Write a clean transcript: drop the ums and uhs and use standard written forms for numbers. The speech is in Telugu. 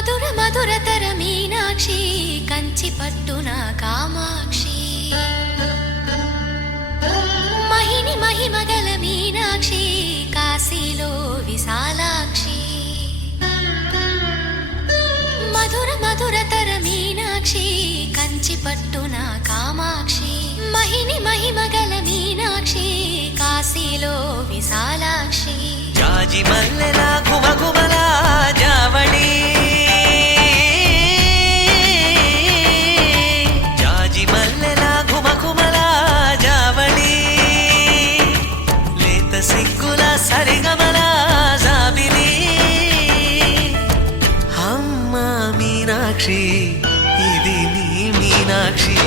మధుర మధురతర మీనాక్షి కంచి పట్టున కామాక్షి మహిని మహిమగల మీనాక్షి కాశీలో విశాలాక్షి మధుర మధురతర మీనాక్షి కంచి పట్టున కామాక్షి మహిని మహిమగల మీనాక్షి కాశీలో విశాలాక్షి జాజి మల్లెల ఘుమఘుమల జావళి జాజి మల్లెల ఘుమఘుమల జావళి లేత సిగ్గుల సరిగమల జాబిలి అమ్మ మీనాక్షి ఇది నీ మీనాక్షి